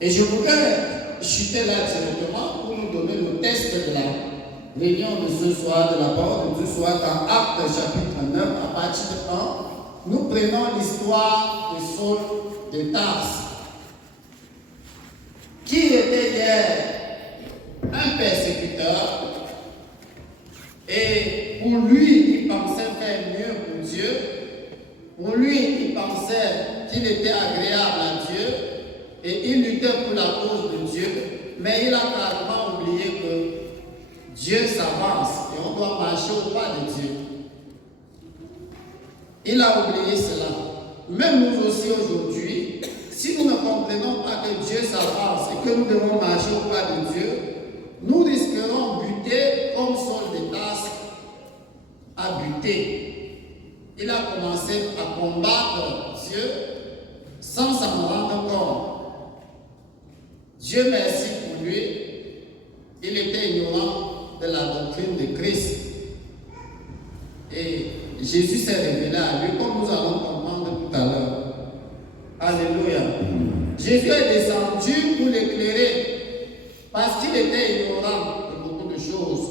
Et je voudrais chuter là directement pour nous donner le texte de la réunion de ce soir, de la parole de ce soir, dans Actes chapitre 9, à partir de 1. Nous prenons l'histoire de Saul de Tarse, qui était hier un persécuteur, et pour lui, il pensait faire mieux pour Dieu. Pour lui, il pensait qu'il était agréable à Dieu, et il luttait pour la cause de Dieu, mais il a carrément oublié que Dieu s'avance et on doit marcher au pas de Dieu. Il a oublié cela. Même nous aussi aujourd'hui, si nous ne comprenons pas que Dieu s'avance et que nous devons marcher au pas de Dieu, nous risquerons buter comme Saul de Tarse a buté. Il a commencé à combattre Dieu sans s'en rendre compte. Dieu merci pour lui, il était ignorant de la doctrine de Christ. Et Jésus s'est révélé à lui, comme nous allons comprendre tout à l'heure. Alléluia. Jésus est descendu pour l'éclairer, parce qu'il était ignorant de beaucoup de choses.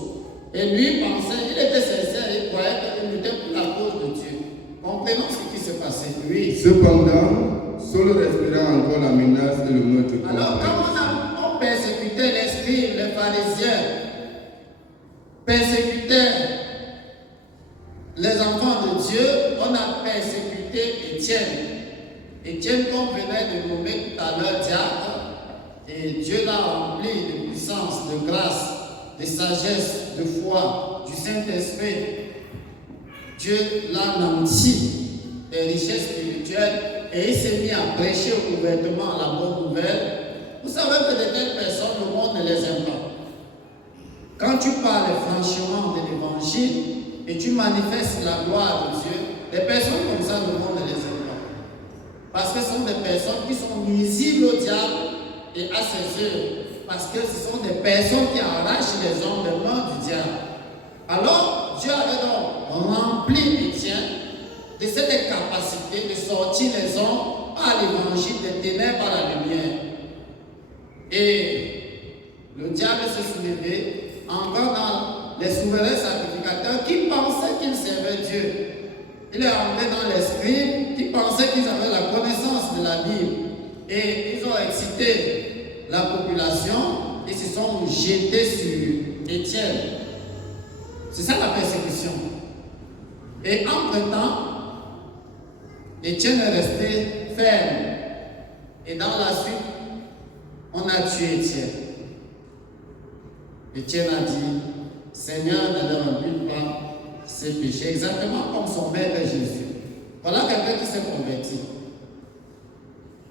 Et lui pensait, il était sincère, il croyait qu'il luttait pour la cause de Dieu. Comprenons ce qui s'est passé. Oui. Cependant, Saul respira encore la menace et le meurtre. Alors, quand on persécutait les scribes, les pharisiens, persécutait les enfants de Dieu, on a persécuté Étienne. Étienne, qu'on venait de nommer tout à l'heure diacre, et Dieu l'a rempli de puissance, de grâce, de sagesse, de foi, du Saint-Esprit. Dieu l'a nanti des richesses spirituelles et il s'est mis à prêcher ouvertement la bonne nouvelle. Vous savez que de telles personnes, le monde ne les aime pas. Quand tu parles franchement de l'évangile et tu manifestes la gloire de Dieu, des personnes comme ça, le monde ne les aime pas. Parce que ce sont des personnes qui sont nuisibles au diable et à ses œuvres. Parce que ce sont des personnes qui arrachent les hommes des mains du diable. Alors, Dieu avait donc rempli Étienne de cette capacité de sortir les hommes par l'évangile des ténèbres à la lumière. Et le diable s'est soulevé encore dans les souverains sacrificateurs qui pensaient qu'ils servaient Dieu. Il est rentré dans les scribes qui pensaient qu'ils avaient la connaissance de la Bible. Et ils ont excité la population et se sont jetés sur Étienne. C'est ça la persécution. Et entre-temps, Étienne est resté ferme. Et dans la suite, on a tué Étienne. Étienne a dit, Seigneur, ne leur impute pas ses péchés, exactement comme son maître Jésus. Voilà quelqu'un qui s'est converti.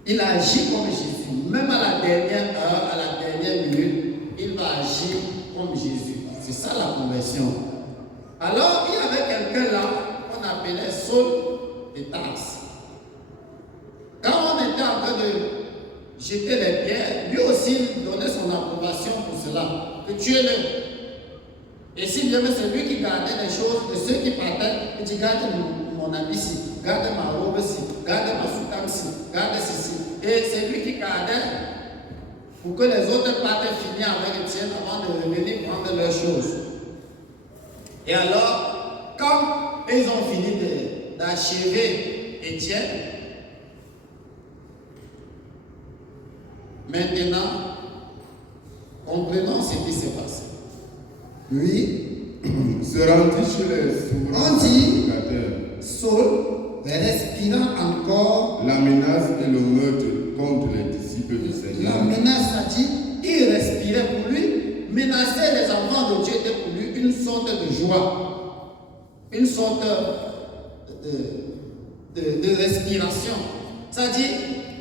Il a agi comme Jésus. Même à la dernière heure, à la dernière minute, il va agir comme Jésus. C'est ça la conversion. Alors, il y avait quelqu'un là qu'on appelait Saul de Tarse. Quand on était en train de jeter les pierres, lui aussi il donnait son approbation pour cela. Que tuez-le. Et si bien c'est lui qui gardait les choses de ceux qui partaient, il dit garde mon habit ici, garde ma robe ici, garde ma soutane ici, garde ceci. Et c'est lui qui gardait pour que les autres partent finir avec Étienne avant de revenir prendre leurs choses. Et alors, quand ils ont fini d'achever Étienne, maintenant, comprenons ce qui s'est passé. Lui se rendit chez les souverains On dit- sacrificateurs. Saul, respirant encore, La menace et le meurtre contre les disciples du Seigneur. la menace a dit, Il respirait pour lui, menacer les enfants de Dieu était pour lui une sorte de joie, une sorte de respiration. C'est-à-dire,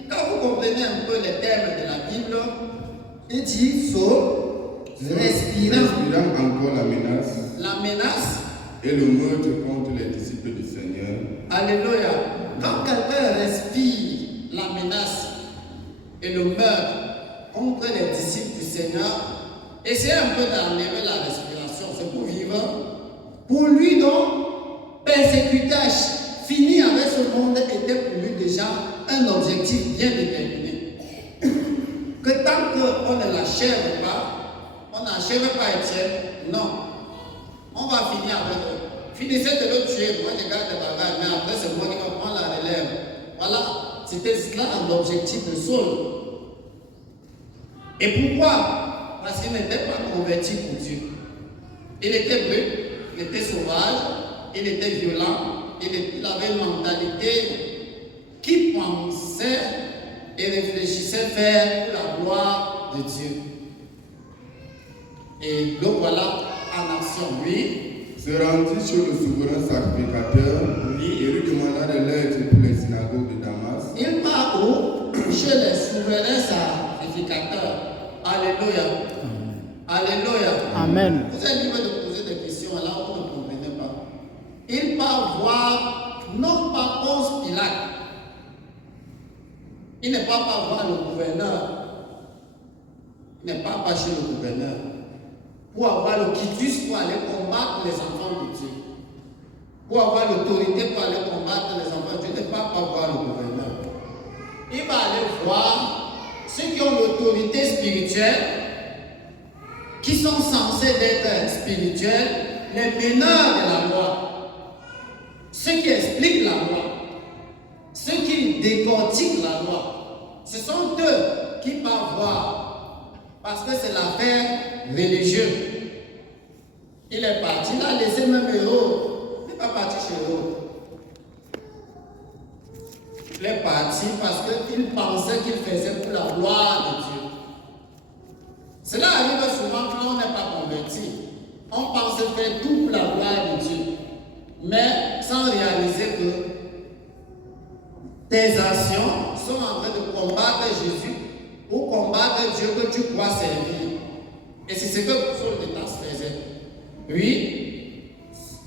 quand vous comprenez un peu les termes de la Bible, il dit, Saul, respirant, Respirant encore la menace, et le meurtre contre les disciples du Seigneur. alléluia, quand quelqu'un respire la menace et le meurtre contre les disciples du Seigneur, essayez un peu d'enlever la respiration, c'est pour vivre. Pour lui donc, persécuter, finir avec ce monde était pour lui déjà un objectif bien déterminé. Que n'achève pas, on n'achève pas Étienne, non. On va finir avec eux. Finissez de le tuer, moi je garde les bagages, mais après c'est moi qui vais prendre la relève. Voilà, c'était cela l'objectif de Saul. Et pourquoi? Parce qu'il n'était pas converti pour Dieu. Il était brut, il était sauvage, il était violent, il avait une mentalité qui pensait et réfléchissait faire la gloire de Dieu. Et donc voilà, en action, lui, se rendit chez le souverain sacrificateur et lui demanda de l'aide pour les synagogues de Damas. il part où? Chez les souverains sacrificateurs. Alléluia. Alléluia. Amen. Vous êtes libre de poser des questions là où vous ne comprenez pas. Il part voir, non pas Ponce Pilate. Il n'est pas voir le gouverneur. Il n'est pas chez le gouverneur. Pour avoir le quitus pour aller combattre les enfants de Dieu. Pour avoir l'autorité pour aller combattre les enfants de Dieu. Il n'est pas voir le gouverneur. Il va aller voir ceux qui ont l'autorité spirituelle, qui sont censés être spirituels, les meneurs de la loi, ceux qui expliquent la loi, ceux qui décortiquent la loi. Ce sont eux qui peuvent voir, parce que c'est l'affaire religieuse. Il est parti, il a laissé même Héros. Il n'est pas parti chez Héros. Il est parti parce qu'il pensait qu'il faisait pour la gloire de Dieu. Cela arrive souvent quand on n'est pas converti. On pense faire tout pour la gloire de Dieu, mais sans réaliser que tes actions sont en train de combattre Jésus ou combattre Dieu que tu crois servir. Et c'est ce que Saul de Tarse faisait. Oui.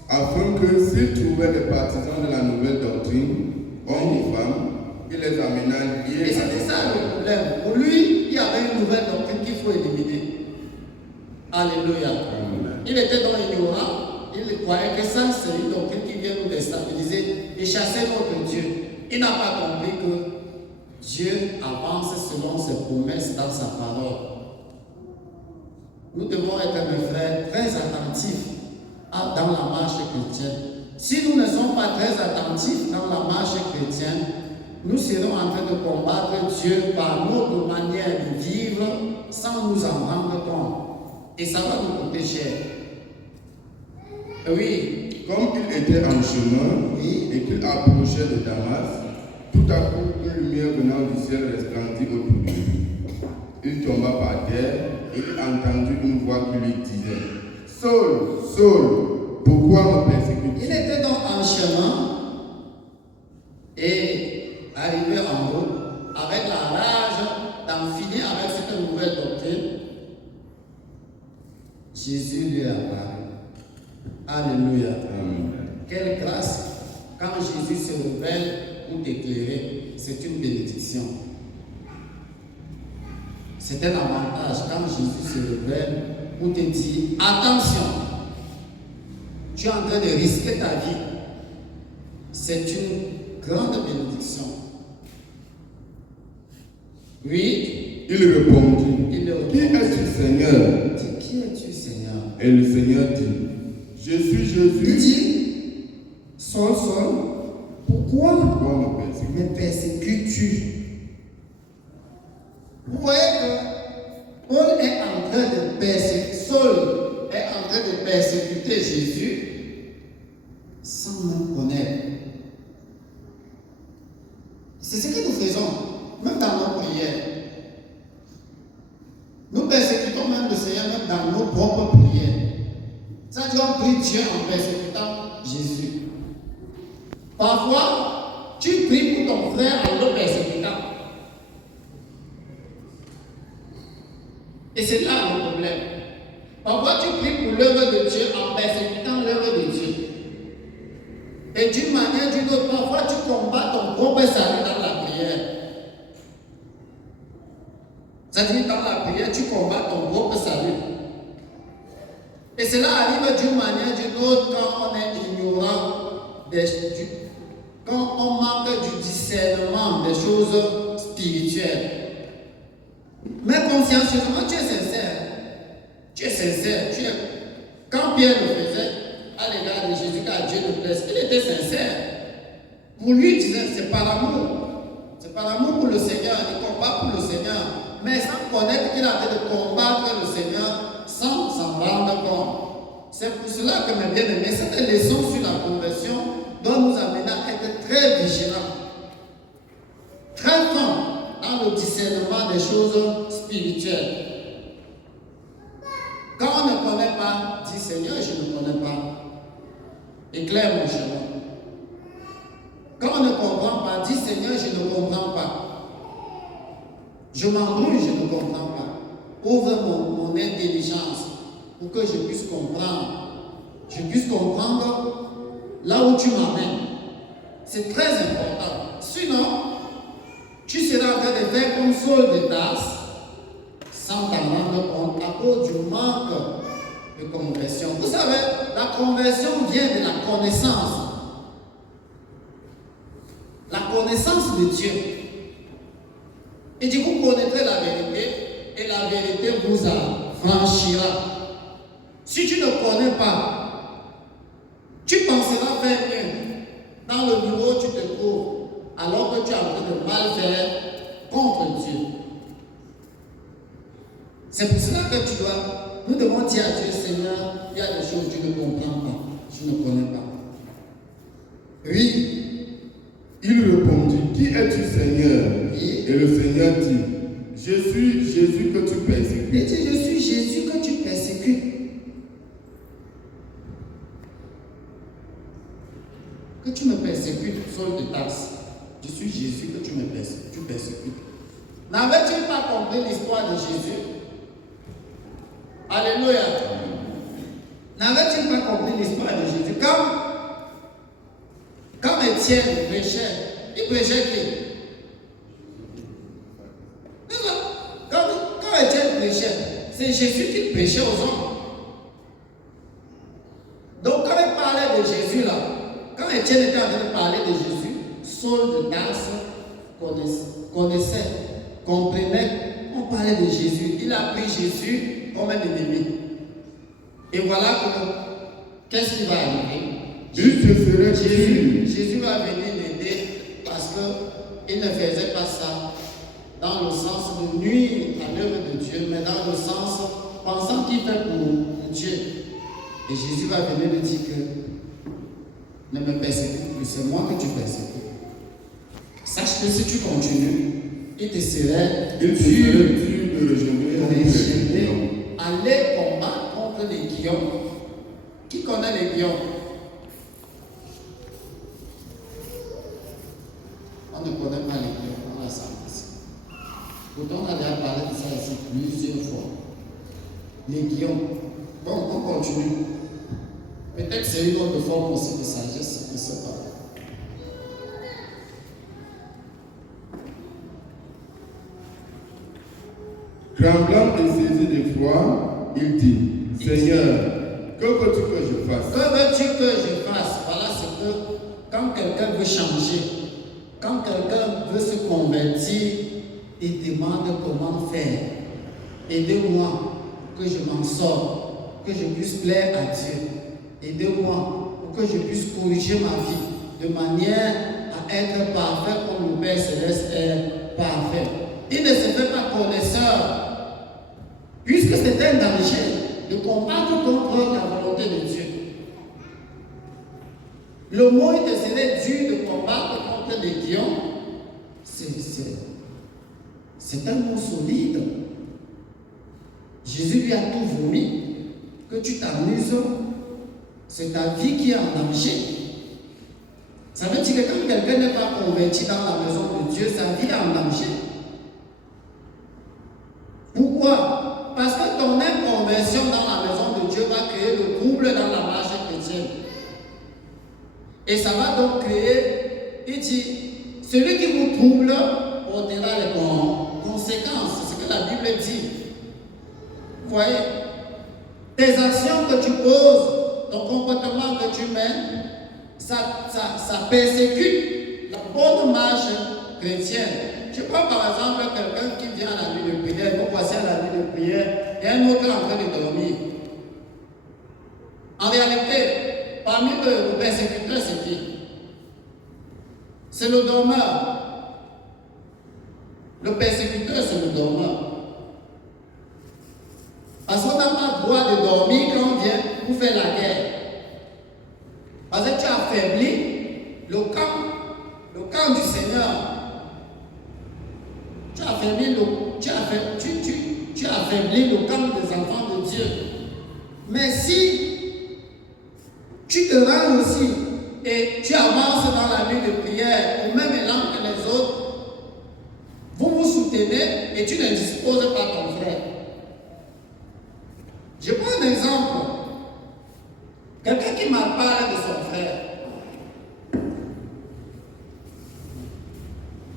Afin que s'il trouvait des partisans de la nouvelle doctrine, hommes ou femmes, il les amena liés. Et c'était ça le problème. Pour lui, il y avait une nouvelle doctrine qu'il faut éliminer. Alléluia. Amen. Il était dans l'ignorant. Il croyait que ça, c'est une doctrine qui vient nous déstabiliser et chasser notre Dieu. Il n'a pas compris que Dieu avance selon ses promesses dans sa parole. Nous devons être, mes frères, très attentifs dans la marche chrétienne. Si nous ne sommes pas très attentifs dans la marche chrétienne, nous serons en train de combattre Dieu par notre manière de vivre sans nous en rendre compte. Et ça va nous coûter cher. Oui. Comme il était en chemin et qu'il approchait de Damas, tout à coup une lumière venant du ciel resplendit autour de lui. Il tomba par terre et il entendit une voix qui lui disait: Saul, Saul, pourquoi me persécutes-tu? Il était donc en chemin et arrivé en haut avec la rage d'en finir avec cette nouvelle doctrine. Jésus lui a parlé. Alléluia. Amen. Quelle grâce. Quand Jésus se révèle pour t'éclairer, c'est une bénédiction. C'est un avantage quand Jésus se révèle pour te dire: attention, tu es en train de risquer ta vie. C'est une grande bénédiction. Oui. Il répondit: Il Qui es-tu, Seigneur? dit: qui es-tu, Seigneur? Et le Seigneur dit: Je suis Il Jésus. dit, Saul, Saul, pourquoi Pourquoi me persécutes-tu? me persécutes-tu? Vous voyez que Paul est en train de persécuter, Saul est en train de persécuter Jésus sans même connaître. C'est ce que nous faisons, même dans nos prières. Nous persécutons même le Seigneur, même dans nos propres prières. Ça dit, on prie Dieu en persécutant Jésus. Parfois, tu pries pour ton frère en le persécutant. Et c'est là le problème. Parfois, tu pries pour l'œuvre de Dieu en persécutant l'œuvre de Dieu. Et d'une manière ou d'une autre, parfois, tu combats ton propre salut dans la prière. C'est-à-dire, dans la prière, tu combats ton propre salut. Et cela arrive d'une manière ou d'une autre quand on est ignorant quand on manque du discernement des choses spirituelles. Mais consciencieusement, tu es sincère. Tu es sincère. Quand Pierre le faisait à l'égard de Jésus, car Dieu le plaise, il était sincère. Pour lui, il disait, c'est par l'amour. C'est par l'amour pour le Seigneur. Il combat pour le Seigneur. Mais sans connaître qu'il avait de combattre le Seigneur sans s'en rendre compte. C'est pour cela que mes bien-aimés, cette leçon sur la conversion doit nous amener à être très vigilants, très fins dans le discernement des choses spirituelles. Quand on ne connaît pas, dis Seigneur, je ne connais pas. Éclaire mon chemin. Quand on ne comprend pas, dis Seigneur, je ne comprends pas. Je m'embrouille, je ne comprends pas. Ouvre mon intelligence pour que je puisse comprendre. Je puisse comprendre là où tu m'amènes. C'est très important. Sinon, tu seras en train de faire comme Saul de Tarse sans t'en rendre compte à cause du manque de conversion. Vous savez, la conversion vient de la connaissance. La connaissance de Dieu. Il dit, vous connaîtrez la vérité et la vérité vous affranchira. Si tu ne connais pas, tu penseras faire mieux. Dans le bureau, tu te trouves alors que tu es en train de mal faire contre Dieu. C'est pour cela que nous devons dire à Dieu, Seigneur, il y a des choses que tu ne comprends pas, je ne connais pas. Oui. Il répondit, qui es-tu, Seigneur? Et le Seigneur dit, je suis Jésus que tu persécutes. Il dit, je suis Jésus que tu persécutes. Que tu me persécutes, Saul de Tarse. Je suis Jésus que tu me persécutes. N'avais-tu pas compris l'histoire de Jésus? Alléluia. N'avais-tu pas compris l'histoire de Jésus? Quand Étienne prêchait, il prêchait qui? Non. Quand Étienne prêchait, c'est Jésus qui prêchait aux hommes. Donc quand il parlait de Jésus là, quand Étienne était en train de parler de Jésus, Saul de Tarse connaissait, comprenait, on parlait de Jésus. Il a pris Jésus comme un ennemi. Et voilà qu'est-ce qui va arriver? Jésus va venir l'aider parce qu'il ne faisait pas ça dans le sens de nuire à l'œuvre de Dieu, mais dans le sens pensant qu'il fait pour Dieu. Et Jésus va venir lui dire que ne me persécute plus, c'est moi que tu persécutes. Sache que si tu continues, il te serait dur de rejeter, aller combattre contre les guillons. Qui connaît les guillons? On ne connaît pas les guillons dans l'Assemblée. Pourtant, on a déjà parlé de ça ici plusieurs fois. Les guillons. Bon, on continue. Peut-être que c'est une autre forme aussi de sagesse, je ne sais pas. Tremblant et saisi d'effroi, il dit, Seigneur, que veux-tu que je fasse? Que veux-tu que je fasse? Voilà, c'est que quand quelqu'un veut changer, quand quelqu'un veut se convertir, il demande comment faire. Aidez-moi que je m'en sorte, que je puisse plaire à Dieu. Aidez-moi pour que je puisse corriger ma vie de manière à être parfait comme le Père Céleste est parfait. Il ne se fait pas connaisseur, puisque c'est un danger de combattre contre la volonté de Dieu. Le mot il te serait dur de combattre contre les guillons. C'est un mot solide. Jésus lui a tout vomi. Que tu t'amuses, c'est ta vie qui est en danger. Ça veut dire que quand quelqu'un n'est pas converti dans la maison de Dieu, sa vie est en danger. Pourquoi? Parce que ton inconversion dans la maison de Dieu va créer le trouble dans la marche chrétienne. Et ça va donc créer, il dit, celui qui vous trouble portera les conséquences. C'est ce que la Bible dit. Vous voyez? Tes actions que tu poses, ton comportement que tu mènes, ça persécute la bonne marche chrétienne. Je prends par exemple quelqu'un qui vient à la nuit de prière, il va passer à la nuit de prière, et un autre est en train de dormir. réalité, parmi eux, le persécuteur, c'est qui? C'est le dormeur. Le persécuteur, c'est le dormeur. Parce qu'on n'a pas le droit de dormir quand on vient pour faire la guerre. Parce que tu affaiblis le camp du Seigneur. Tu affaiblis le camp des enfants de Dieu. Mais si tu te rends aussi et tu avances dans la vie de prière au même élan que les autres, vous vous soutenez et tu ne disposes pas ton frère. Je prends un exemple. Quelqu'un qui m'a parlé de son frère.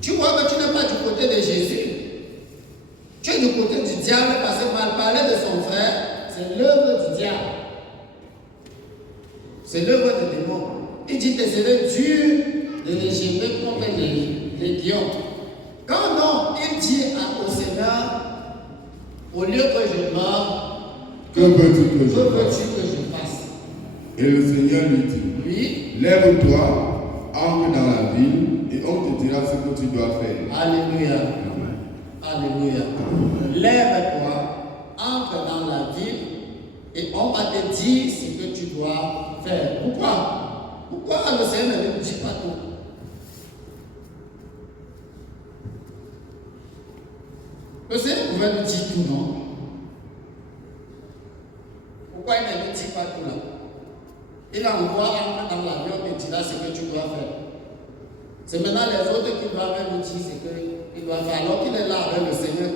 Tu vois que tu n'es pas du côté de Jésus. Tu es du côté du diable parce que mal parler de son frère, c'est l'œuvre du diable. C'est l'œuvre du démon. Il dit que c'est dur de les gérer contre les lions. Quand non, il dit au Seigneur, au lieu que je meure, que veux-tu que je fasse? Et le Seigneur lui dit, oui, lève-toi, entre dans la ville, et on te dira ce que tu dois faire. Alléluia. Alléluia. Lève-toi, entre dans la ville, et on va te dire ce que tu dois faire. Pourquoi le Seigneur ne dit pas tout? Le Seigneur pouvait nous dire tout, non? Pourquoi il ne nous dit pas tout là? Il envoie entrer dans l'avion et dira ce que tu dois faire. C'est maintenant les autres qui doivent nous dire ce qu'il doit faire, alors qu'il est là avec le Seigneur.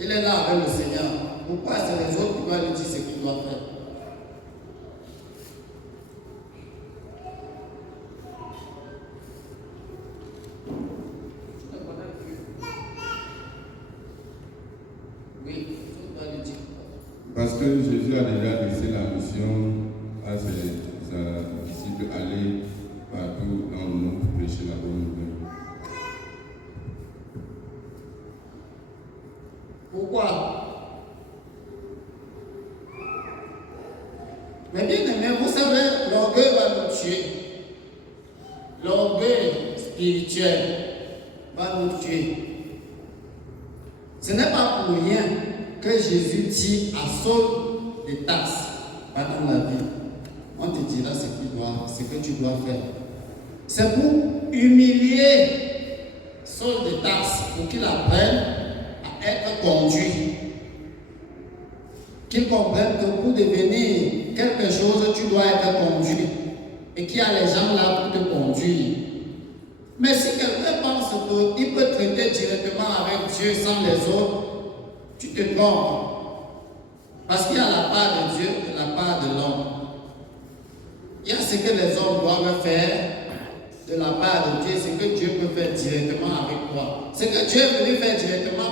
Il est là avec le Seigneur. Pourquoi c'est les autres qui doivent lui dire ce qu'il doit faire? Parce que Jésus a déjà laissé la mission à ses disciples aller partout dans le monde pour prêcher la bonne nouvelle. Pourquoi? Mais bien aimé, vous savez, l'orgueil va nous tuer. L'orgueil spirituel va nous tuer. Ce n'est pas pour rien que Jésus dit à Saul de Tarse pendant la vie. On te dira ce que tu dois faire. C'est pour humilier Saul de Tarse, pour qu'il apprenne à être conduit. Qu'il comprenne que pour devenir quelque chose, tu dois être conduit. Et qu'il y a les gens là pour te conduire. Mais si quelqu'un pense qu'il peut traiter directement avec Dieu sans les autres, tu te trompes. Parce qu'il y a la part de Dieu et la part de l'homme. Il y a ce que les hommes doivent faire de la part de Dieu, ce que Dieu peut faire directement avec toi. Ce que Dieu est venu faire directement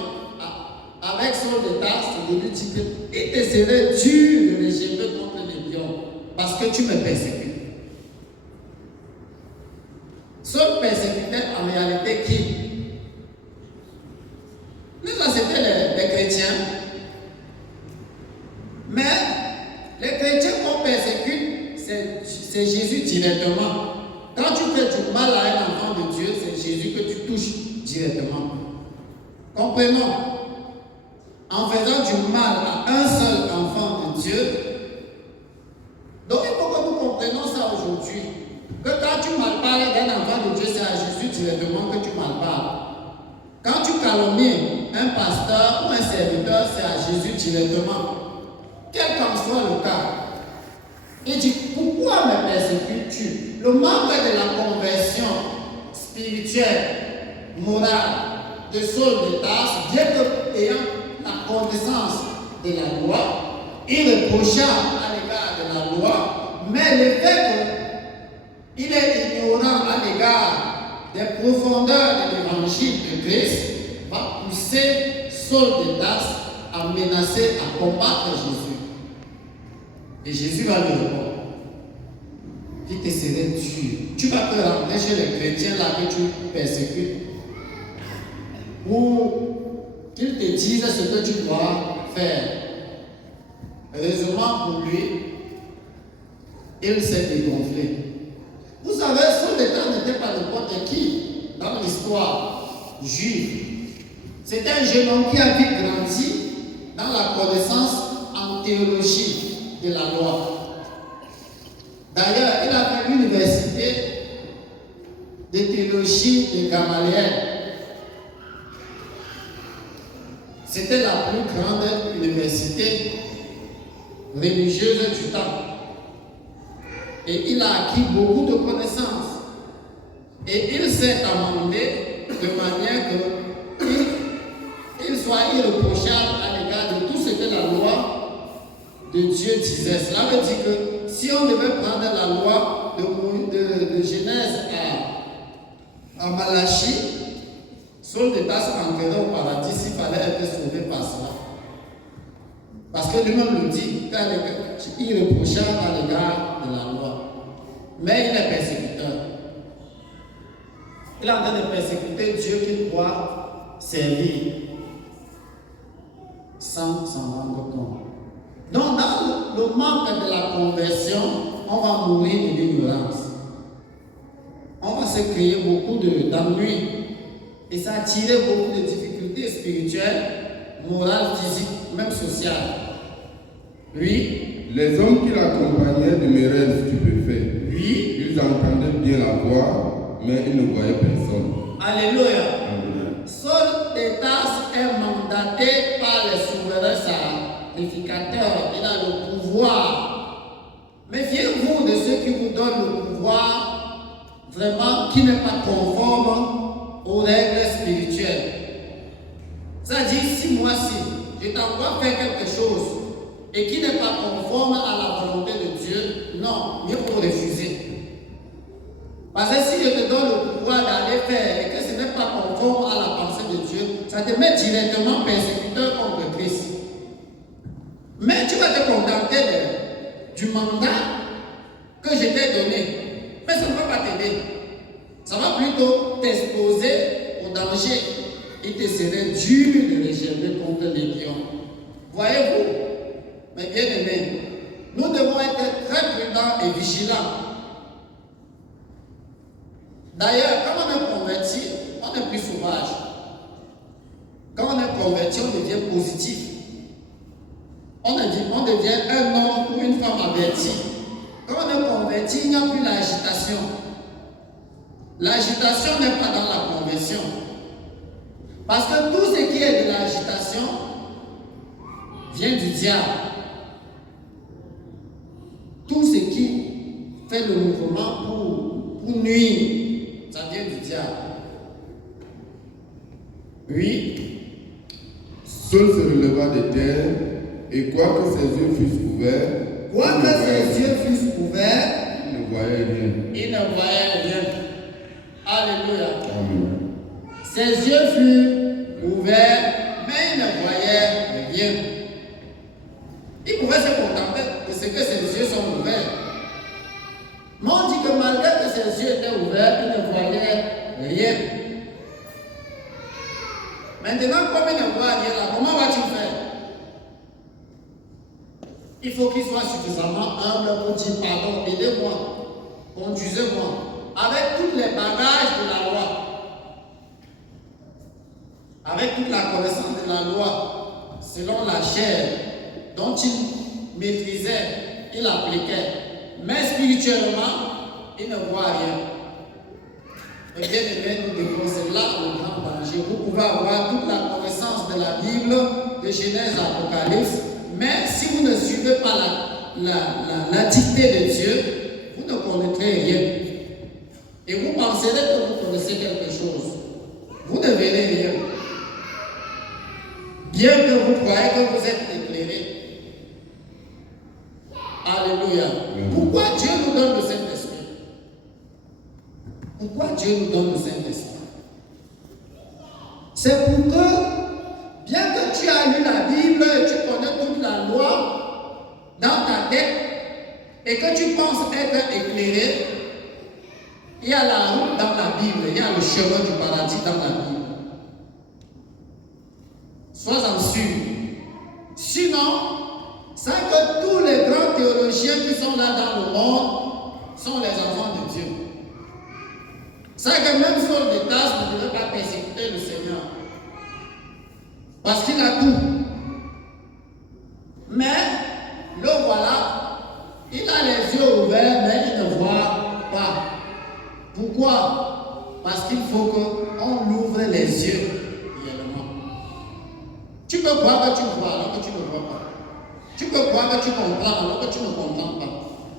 avec Saul de Tarse, c'est de lui dire qu'il te serait dur de les jeter contre les lions parce que tu me persécutes. Saul persécutait en réalité qui? Mais là, c'était les chrétiens. Mais les chrétiens qu'on persécute, c'est Jésus directement. Quand tu fais du mal à un enfant de Dieu, c'est Jésus que tu touches directement. Comprenons. En faisant du mal à un seul enfant de Dieu, donc il faut que nous comprenions ça aujourd'hui. Que quand tu malparles d'un enfant de Dieu, c'est à Jésus directement que tu malparles. Quand tu calomnies un pasteur ou un serviteur, c'est à Jésus directement. Quel qu'en soit le cas. Il dit, pourquoi me persécutes-tu? Le manque de la conversion spirituelle, morale de Saul de Tarse, bien que ayant la connaissance de la loi, il reprocha à l'égard de la loi, mais le fait qu'il est ignorant à l'égard des profondeurs de l'évangile de Christ va pousser Saul de Tarse à menacer, à combattre Jésus. Et Jésus va lui répondre, il te serait dur. Tu vas te rentrer chez les chrétiens là que tu persécutes pour qu'ils te disent ce que tu dois faire. Heureusement pour lui, il s'est dégonflé. Vous savez, Saul n'était pas n'importe qui dans l'histoire juive. C'était un jeune homme qui a vite grandi dans la connaissance en théologie de la loi. D'ailleurs, il a fait l'université de théologie de Gamaliel. C'était la plus grande université religieuse du temps. Et il a acquis beaucoup de connaissances. Et il s'est amendé de manière qu'il soit irréprochable à l'égard de tout ce que la loi de Dieu disait. Cela veut dire que si on devait prendre la loi de Genèse à Malachie, Saul de Tarse entrerait au paradis s'il fallait être sauvé par cela. Parce que lui-même le dit, qu'il est irréprochable à l'égard de la loi. Mais il est persécuteur. Il est en train de persécuter Dieu qu'il doit servir sans s'en rendre compte. Donc, dans le manque de la conversion, on va mourir de l'ignorance. On va se créer beaucoup d'ennuis. Et ça a tiré beaucoup de difficultés spirituelles, morales, physiques, même sociales. Oui. Les hommes qui l'accompagnaient demeuraient stupéfaits. Oui. Ils entendaient bien la voix, mais ils ne voyaient personne. Alléluia. Amen. Saul de Tarse est mandaté par les souverains sacrificateurs. Il a le pouvoir. Méfiez-vous de ceux qui vous donnent le pouvoir vraiment qui n'est pas conforme aux règles spirituelles. Ça dit, si moi-ci, je t'envoie faire quelque chose et qui n'est pas conforme à la volonté de Dieu, non, mieux faut refuser. Parce que si je te donne le pouvoir d'aller faire et que ce n'est pas conforme à la pensée de Dieu, ça te met directement persécuteur contre Christ. Mais tu vas te contenter du mandat que je t'ai donné. Mais ça ne va pas t'aider. Ça va plutôt t'exposer au danger. Il te serait dur de réserver contre les lions. Voyez-vous, mes bien-aimés, nous devons être très prudents et vigilants. D'ailleurs, quand on est converti, on est plus sauvage. Quand on est converti, on devient positif. On devient un homme ou une femme avertie. Quand on est converti, il n'y a plus l'agitation. L'agitation n'est pas dans la conversion. Parce que tout ce qui est de l'agitation vient du diable. Tout ce qui fait le mouvement pour nuire, ça vient du diable. Oui. Saul se releva de terre, et quoique ses yeux fussent ouverts, Quoique ses yeux fussent ouverts, il ne voyait rien. il ne voyait rien. Alléluia. Amen. Ses yeux furent ouverts, mais il ne voyait rien. Il pouvait se contenter de ce que ses yeux sont ouverts. Mais on dit que malgré que ses yeux étaient ouverts, il ne voyait rien. Maintenant, comme il ne voit rien là, comment va-t-il faire? Il faut qu'il soit suffisamment humble pour dire pardon, aidez-moi, conduisez-moi, avec tous les bagages de la loi, avec toute la connaissance de la loi, selon la chair dont il maîtrisait, il appliquait, mais spirituellement, il ne voit rien. Et bien aimé, nous devons, c'est là le grand danger. Vous pouvez avoir toute la connaissance de la Bible, de Genèse à Apocalypse, mais si vous ne suivez pas la dictée de Dieu, vous ne connaîtrez rien. Et vous penserez que vous connaissez quelque chose. Vous ne verrez rien. Bien que vous croyez que vous êtes éclairé. Alléluia. Pourquoi Dieu nous donne le Saint-Esprit? Pourquoi Dieu nous donne le Saint-Esprit? C'est pour que, bien que tu as lu la Bible et tu connais toute la loi dans ta tête et que tu penses être éclairé, il y a la route dans la Bible, il y a le chemin du paradis dans la Bible. Sois-en sûr. Sinon, sans que que tous les grands théologiens qui sont là dans le monde sont les enfants de Dieu. C'est que même Saul de Tarse ne devait pas persécuter le Seigneur. Parce qu'il a tout. Mais, le voilà, il a les yeux ouverts, mais il ne voit pas. Pourquoi? Parce qu'il faut qu'on ouvre les yeux réellement. Tu peux croire que tu vois alors que tu ne vois pas. Tu peux croire que tu comprends alors que tu ne comprends pas.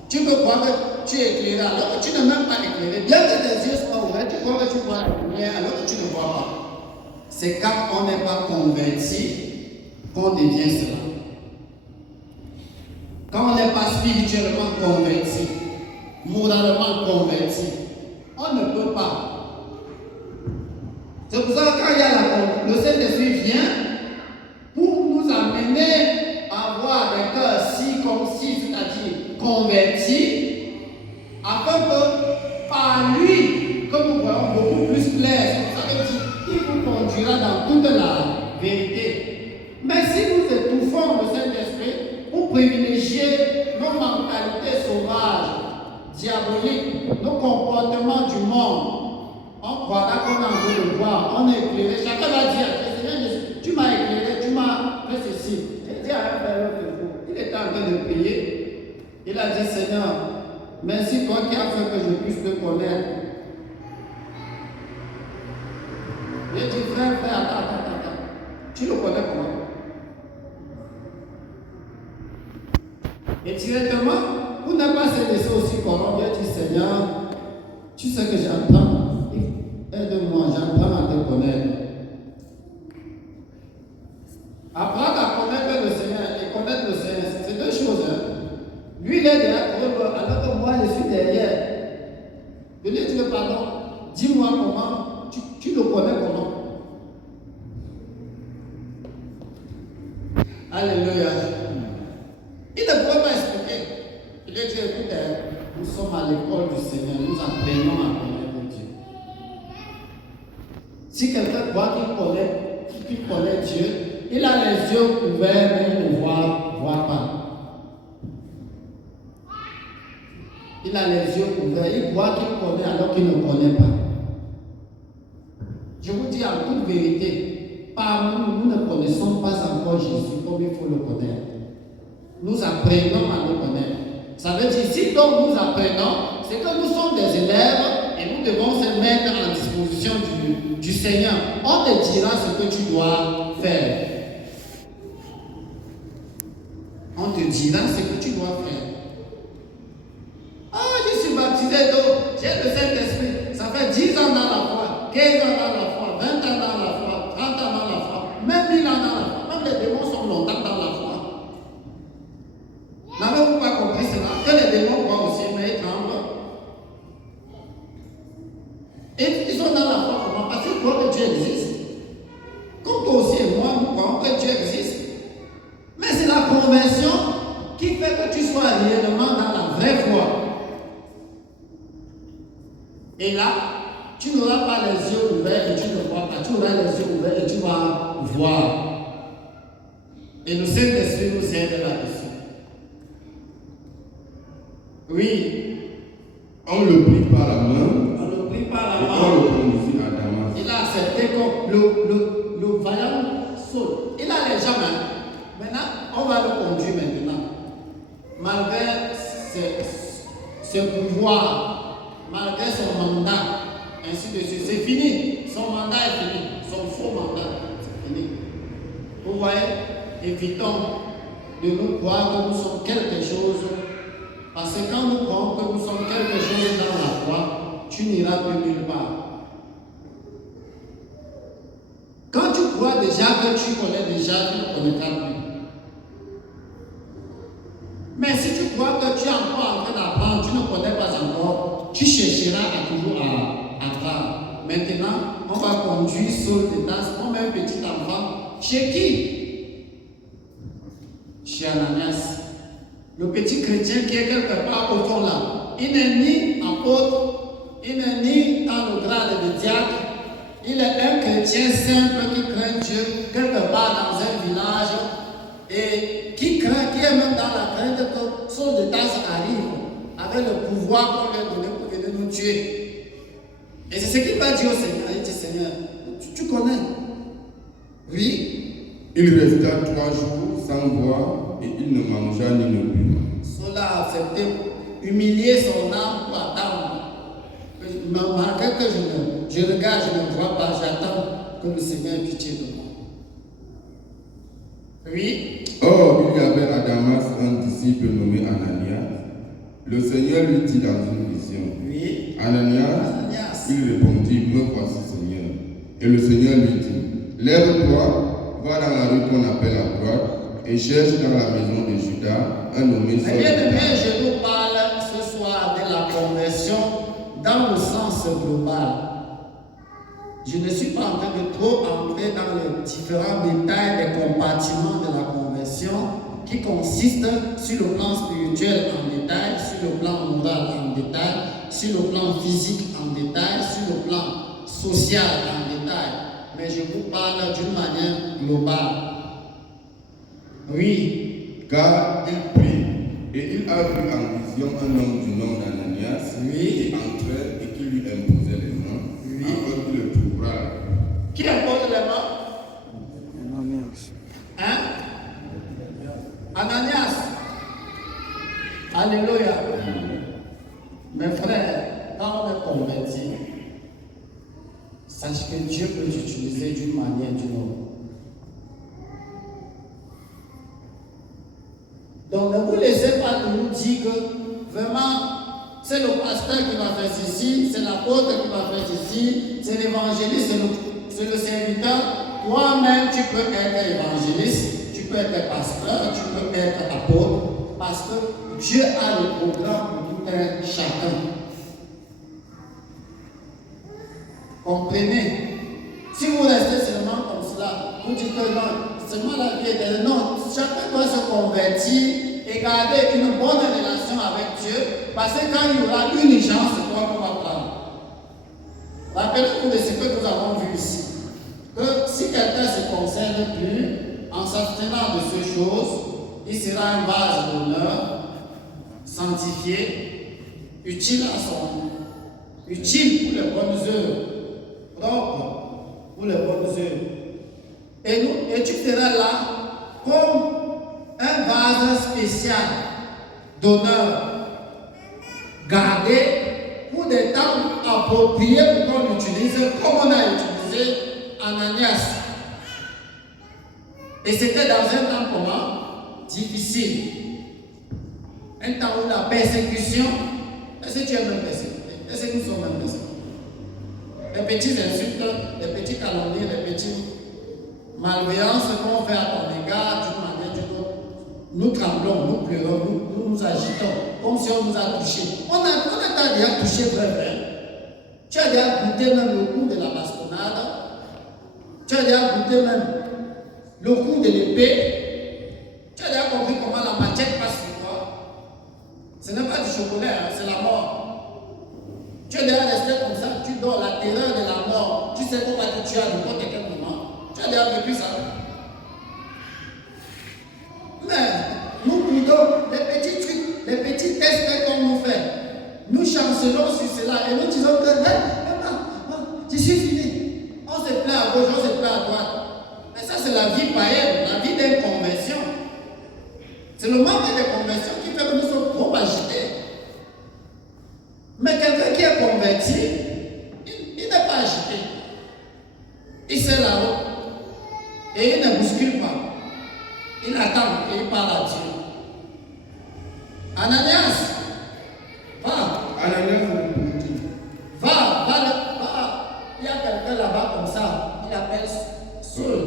Tu peux croire que tu es éclairé alors que tu n'es même pas éclairé. Bien que tes yeux soient ouverts, tu crois que tu vois la lumière alors que tu ne vois pas. C'est quand on n'est pas converti qu'on devient cela. Quand on n'est pas spirituellement converti, moralement converti, on ne peut pas. C'est pour ça que quand il y a le Saint-Esprit vient pour nous amener à avoir des cœurs si comme si, c'est-à-dire convertis, afin que par lui, que nous voyons beaucoup plus clair. Ça veut dire qu'il vous conduira dans toute la vérité. Mais si nous étouffons le Saint-Esprit, pour privilégier nos mentalités sauvages, diaboliques, nos comportements du monde, on croira qu'on a envie de voir, on est éclairé. Chacun va dire, Seigneur, tu m'as éclairé, tu m'as fait ceci. J'ai dit à un frère il était en train de prier. Il a dit, Seigneur, merci toi qui as fait que je puisse te connaître. J'ai dit, frère, attends. Tu le connais comment? Et directement, vous n'avez pas se laisser aussi corrompre. Il dit, Seigneur, tu sais que j'apprends. Aide-moi, j'apprends à te connaître. Apprendre à connaître le Seigneur et connaître le Seigneur, c'est deux choses. Hein. Lui, il est derrière, alors que moi, je suis derrière. Je lui ai dit, pardon, dis-moi comment, tu le connais comment? Alléluia. Il ne pouvait pas expliquer. Il a dit, écoute, nous sommes à l'école du Seigneur, nous apprenons à connaître Dieu. Si quelqu'un croit qu'il connaît Dieu, il a les yeux ouverts, mais il ne voit pas. Il a les yeux ouverts, il croit qu'il connaît alors qu'il ne connaît pas. Je vous dis en toute vérité, par nous ne connaissons pas encore Jésus comme il faut le connaître. Nous apprenons à le connaître. Ça veut dire, si donc nous apprenons, c'est que nous sommes des élèves et nous devons se mettre en disposition du Seigneur. On te dira ce que tu dois faire. On te dira ce que tu dois faire. Ah, je suis baptisé d'eau, j'ai le Saint-Esprit. Ça fait 10 ans dans la foi, 15 ans dans la foi, 20 ans dans la foi, 30 ans dans la foi, même 1000 ans dans la foi. Même les démons sont longtemps dans la foi. N'avez-vous pas compris cela? Que les démons croient aussi, mais ils tremblent. Et ils sont dans la foi comment? Parce qu'ils croient que Dieu existe. Comme toi aussi et moi, nous croyons que Dieu existe. Mais c'est la conversion qui fait que tu sois réellement dans la vraie foi. Et là, tu n'auras pas les yeux ouverts et tu ne vois pas. Tu auras les yeux ouverts et tu vas voir. Et le Saint-Esprit nous aide là-dessus. Oui. On le prit par la main. On le prit par la et main. on le conduisit à Damas. Il a accepté que le vaillant Saul, il a les jambes. Maintenant, on va le conduire maintenant. Malgré ses pouvoirs, malgré son mandat, ainsi de suite. C'est fini. Son mandat est fini. Son faux mandat, c'est fini. Vous voyez, évitons de nous croire que nous sommes quelque chose. Parce que quand nous croyons que nous sommes quelque chose dans la foi, tu n'iras plus nulle part. Quand tu crois déjà que tu connais déjà, tu ne connaîtras plus. Mais si tu crois que tu es encore en train d'apprendre, tu ne connais pas encore, tu chercheras à toujours à apprendre. Maintenant, on va conduire Saul de Tarse, on met un petit enfant. Chez qui? Chez Ananias. Le petit chrétien qui est quelque part au fond là. Il n'est ni apôtre, il n'est ni dans le grade de diacre. Il est un chrétien simple qui craint Dieu quelque part dans un village et qui craint, qui est même dans la avec le pouvoir qu'on lui a donné pour venir nous tuer. Et c'est ce qu'il va dire au Seigneur. Il dit, Seigneur, tu connais. Oui. Il resta 3 jours sans boire et il ne mangea ni ne but. Cela a accepté, humilier son âme pour attendre. Malgré que je regarde, je ne vois pas, j'attends que le Seigneur ait pitié de moi. Oui. Or, il y avait à Damas un disciple nommé Ananias. Le Seigneur lui dit dans une vision, Oui. Ananias. Il répondit, me voici Seigneur. Et le Seigneur lui dit, lève-toi, va dans la rue qu'on appelle à droite et cherche dans la maison de Judas un nommé Saul. Bien-aimé, je nous parle ce soir de la conversion dans le sens global. Je ne suis pas en train de trop entrer dans les différents détails des compartiments de la conversion qui consistent sur le plan spirituel en détail, sur le plan moral en détail, sur le plan physique en détail, sur le plan social en détail. Mais je vous parle d'une manière globale. Oui. Car il prie et il a vu en vision un homme du nom d'Ananias qui entrait et qui lui imposait les mains afin qu'il le trouvera. Qui impose les mains? Ananias. Hein? Ananias. Alléluia. Mes frères, quand on est converti, sache que Dieu peut t'utiliser d'une manière ou d'une autre. Donc ne vous laissez pas nous dire que vraiment c'est le pasteur qui va faire ceci, c'est l'apôtre qui va faire ceci, c'est l'évangéliste, c'est le serviteur. Toi-même tu peux être évangéliste, tu peux être pasteur, tu peux être apôtre, parce que Dieu a le programme pour tout un chacun. Comprenez? Si vous restez seulement comme cela, vous dites que non, seulement la vie est non, chacun doit se convertir et garder une bonne relation avec Dieu, parce que quand il y aura une urgence, c'est toi qu'on va prendre. Rappelez-vous de ce que nous avons vu ici, que si quelqu'un se concerne plus en s'abstenant de ces choses, il sera un vase d'honneur, sanctifié, utile pour les bonnes œuvres, propre pour les bonnes œuvres. Et tu seras là comme un vase spécial d'honneur, gardé pour des temps appropriés pour qu'on l'utilise comme on a utilisé Ananias. Et c'était dans un temps comment? Difficile. Un temps où la persécution, est-ce que tu es même persécuté? Est-ce que nous sommes même persécutés? Les petits insultes, les petits calomnies, les petits malveillances qu'on fait à ton égard, d'une manière d'une autre, nous tremblons, nous pleurons, nous agitons, comme si on nous a touchés. On a déjà touché vrai. Tu as déjà goûté même le coup de la bastonnade, tu as déjà goûté même le coup de l'épée, tu as déjà compris comment la machette passe sur toi. Ce n'est pas du chocolat, c'est la mort. Tu es déjà resté comme ça, tu dors la terreur de la mort, tu sais qu'on va te tuer à n'importe quel moment. Tu as déjà vécu ça. Mais nous plutôt les petits trucs, les petits tests qu'on nous fait, nous chancelons sur cela et nous disons que je suis fini. On se plaint à gauche, on se plaint à droite. Mais ça c'est la vie païenne, la vie d'une conversion. C'est le manque de conversion qui fait que nous sommes trop agités. Mais quelqu'un qui est converti, il n'est pas agité. Il sait là-haut. Et il ne bouscule pas. Il attend et il parle à Dieu. Ananias, va. Ananias répondit, Va. Il y a quelqu'un là-bas comme ça. Il appelle Saul.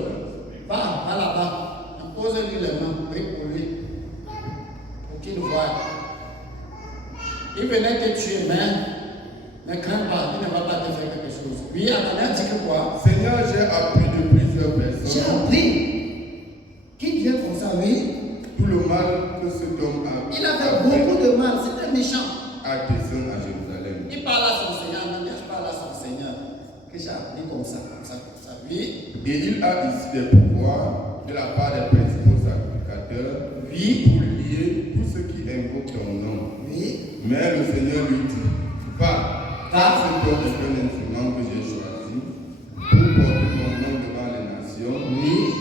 Va là-bas. Impose-lui les mains. Prie pour lui. Pour qu'il voie. Il venait te tuer, mais ne crains pas, il ne va pas te faire quelque chose. Oui, Ananias dit que quoi? Seigneur, j'ai appris de plusieurs J'ai personnes appris qu'il vient comme ça, oui. tout le mal que cet homme a Il a fait beaucoup de mal, c'était méchant. à descendre à Jérusalem. Il parle à son Seigneur, Ananias parle à son Seigneur. Que j'ai appris comme ça. Oui. Et il a ici des pouvoirs de la part des principaux sacrificateurs Oui. pour lier tous ceux qui invoquent ton nom. Oui. Mais le Seigneur lui dit, va, car cet homme est un instrument que j'ai choisi pour porter mon nom devant les nations,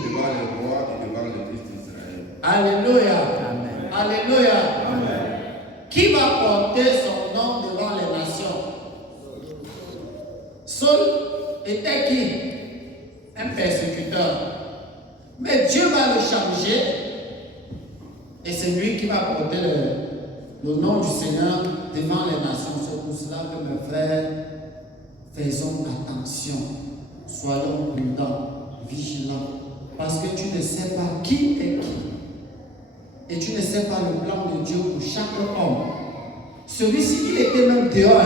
devant les rois et devant les fils d'Israël. Alléluia. Amen. Alléluia. Amen. Qui va porter son nom devant les nations? Saul était qui? Un persécuteur. Mais Dieu va le changer et c'est lui qui va porter le nom du Seigneur devant les nations. C'est pour cela que mes frères, faisons attention, soyons prudents, vigilants, parce que tu ne sais pas qui est qui. Et tu ne sais pas le plan de Dieu pour chaque homme. Celui-ci, il était même dehors.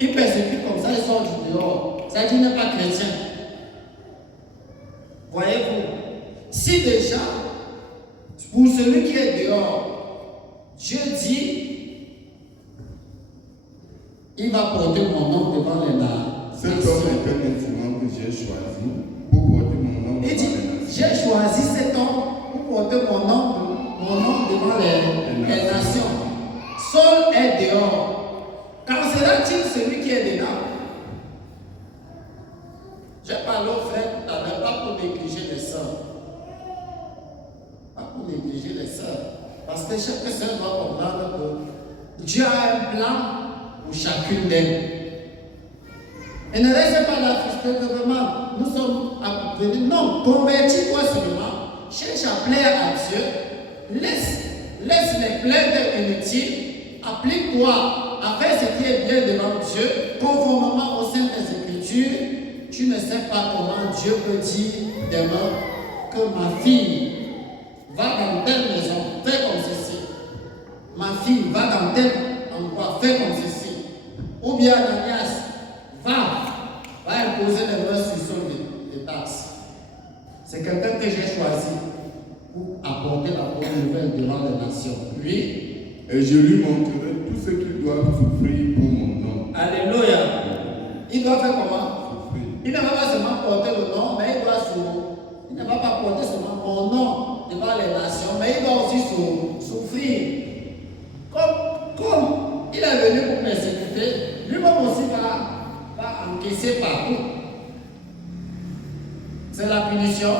Il persécute comme ça, il sort du dehors. Ça dit qu'il n'est pas chrétien. Voyez-vous, si déjà, pour celui qui est dehors, Dieu dit, il va porter mon nom devant les nations. Cet homme est un instrument que j'ai choisi pour porter mon nom devant Il dit, les nations. j'ai choisi cet homme pour porter mon nom devant les nations. Saul est dehors. Quand sera-t-il celui qui est dedans? J'ai parlé au frère tout à l'heure, pas pour négliger les sœurs. Pas pour négliger les sœurs. Parce que chaque sœur doit comprendre que Dieu a un plan pour chacune d'elles. Et ne reste pas là, puisque vraiment, nous sommes venus. Non, convertis-toi seulement. Cherche à plaire à Dieu. Laisse les plaintes inutiles. Applique-toi à faire ce qui est bien devant Dieu, conformément aux Saintes Écritures. Tu ne sais pas comment Dieu peut dire demain que ma fille va dans telle maison, fais comme ceci. Ma fille va dans tel endroit, fais comme ceci. Ou bien Ananias va imposer les mains sur son des taxes. C'est quelqu'un que j'ai choisi pour apporter la bonne nouvelle devant les nations. Lui, Et je lui montrerai tout ce qu'il doit souffrir pour mon nom. alléluia. Il doit faire comment? Souffrir. Il ne va pas seulement porter le nom, mais il doit il ne va pas porter seulement mon nom devant les nations, mais il doit aussi souffrir. Comme il est venu pour persécuter, lui-même aussi va encaisser partout. C'est la punition.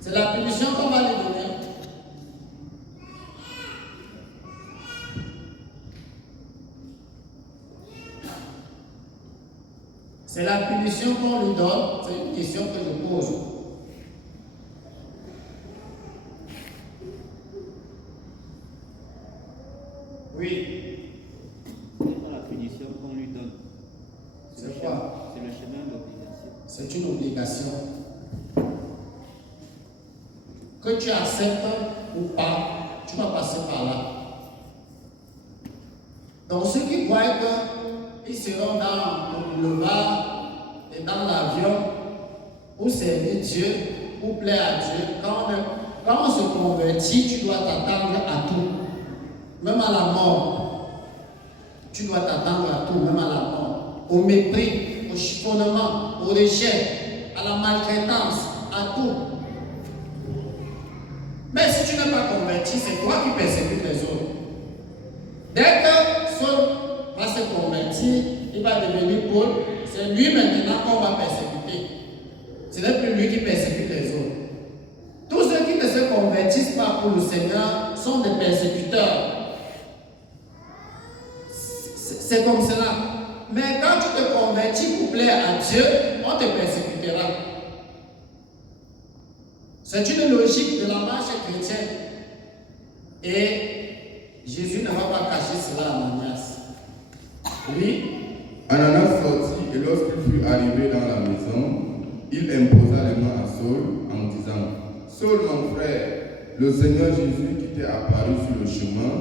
C'est la punition qu'on va lui donner. C'est la punition qu'on lui donne. C'est une question que je pose. Oui. Ce n'est pas la punition qu'on lui donne. C'est quoi? C'est le chemin d'obligation. C'est une obligation. Que tu acceptes ou pas, tu vas passer par là. Donc ceux qui croient qu'ils seront dans le boulevard et dans l'avion pour servir Dieu, pour plaire à Dieu, quand on se convertit, tu dois t'attendre à tout. Même à la mort. Tu dois t'attendre à tout, même à la mort. Au mépris, au chiffonnement, au rejet, à la maltraitance, à tout. Mais si tu n'es pas converti, c'est toi qui persécutes les autres. Dès que Saul va se convertir, il va devenir Paul, c'est lui maintenant qu'on va persécuter. Ce n'est plus lui qui persécute les autres. Tous ceux qui ne se convertissent pas pour le Seigneur sont des persécuteurs. C'est comme cela. Mais quand tu te convertis pour plaire à Dieu, on te persécutera. C'est une logique de la marche chrétienne. Et Jésus ne va pas cacher cela à Ananias. Oui. Ananas sortit et lorsqu'il fut arrivé dans la maison, il imposa les mains à Saul en disant, Saul mon frère, le Seigneur Jésus qui t'est apparu sur le chemin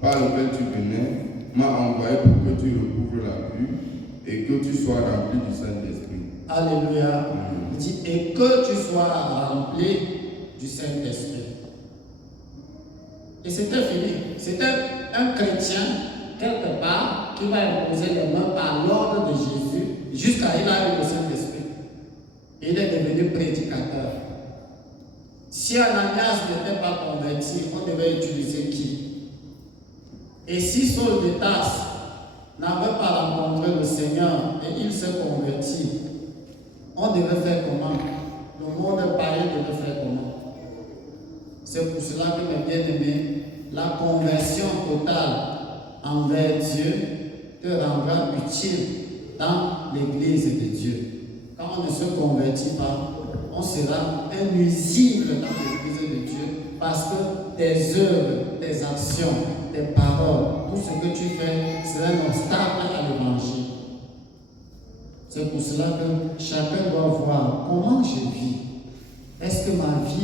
par lequel tu venais, m'a envoyé pour que tu recouvres la vue et que tu sois rempli du Saint-Esprit. Alléluia. Il dit, et que tu sois rempli du Saint-Esprit. Et c'était fini. C'était un chrétien, quelque part, qui va imposer les mains par l'ordre de Jésus jusqu'à il a eu le Saint-Esprit. Et il est devenu prédicateur. Si Ananias n'était pas converti, on devait utiliser qui? Et si Saul de Tarse n'avait pas rencontré le Seigneur et il se convertit, on devait faire comment? Le monde païen devait faire comment? C'est pour cela que, mes bien-aimés, la conversion totale envers Dieu te rendra utile dans l'église de Dieu. Quand on ne se convertit pas, on sera nuisible dans l'église de Dieu parce que tes œuvres, tes actions, tes paroles, tout ce que tu fais sera un obstacle à l'évangile. C'est pour cela que chacun doit voir comment je vis. Est-ce que ma vie